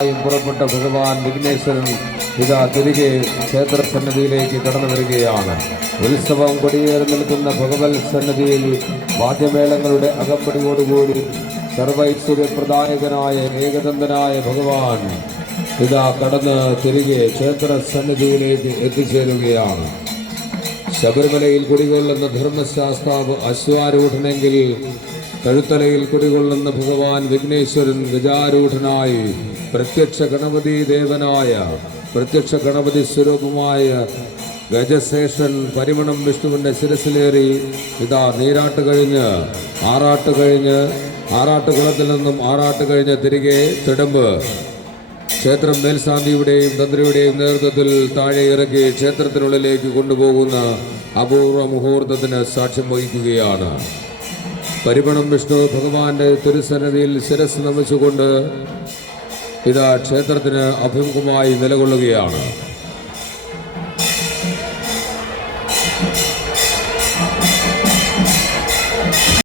പുറപ്പെട്ട ഭഗവാൻ വിഘ്നേശ്വരൻ ഇതാ തിരികെ ക്ഷേത്രസന്നിധിയിലേക്ക് കടന്നു വരികയാണ്. ഉത്സവം കൊടിയേറി നിൽക്കുന്ന ഭഗവത് സന്നിധിയിൽ വാദ്യമേളങ്ങളുടെ അകമ്പടിയോടുകൂടി സർവൈശ്വര്യപ്രദായകനായ ഏകദന്തനായ ഭഗവാൻ ഇതാ കടന്ന് തിരികെ ക്ഷേത്രസന്നിധിയിലേക്ക് എത്തിച്ചേരുകയാണ്. ശബരിമലയിൽ കുടികൊള്ളുന്ന ധർമ്മശാസ്താവ് അശ്വാരൂഢനെങ്കിൽ കഴുത്തലയിൽ കുടികൊള്ളുന്ന ഭഗവാൻ വിഘ്നേശ്വരൻ ഗജാരൂഢനായി പ്രത്യക്ഷ ഗണപതി ദേവനായ പ്രത്യക്ഷ ഗണപതി സ്വരൂപമായ ഗജശേഷൻ പരിമണം വിഷ്ണുവിൻ്റെ ശിരസിലേറി ഇതാ നീരാട്ട് കഴിഞ്ഞ് ആറാട്ടുകുളത്തിൽ നിന്നും ആറാട്ട് കഴിഞ്ഞ് തിരികെ തിടമ്പ് ക്ഷേത്രം മേൽശാന്തിയുടെയും തന്ത്രിയുടെയും നേതൃത്വത്തിൽ താഴെ ഇറക്കി ക്ഷേത്രത്തിനുള്ളിലേക്ക് കൊണ്ടുപോകുന്ന അപൂർവ മുഹൂർത്തത്തിന് സാക്ഷ്യം വഹിക്കുകയാണ്. പരിമണം വിഷ്ണു ഭഗവാന്റെ തിരുസന്നിധിയിൽ ശിരസ് നമിച്ചുകൊണ്ട് ഇതാ ക്ഷേത്രത്തിന് അഭിമുഖമായി നിലകൊള്ളുകയാണ്.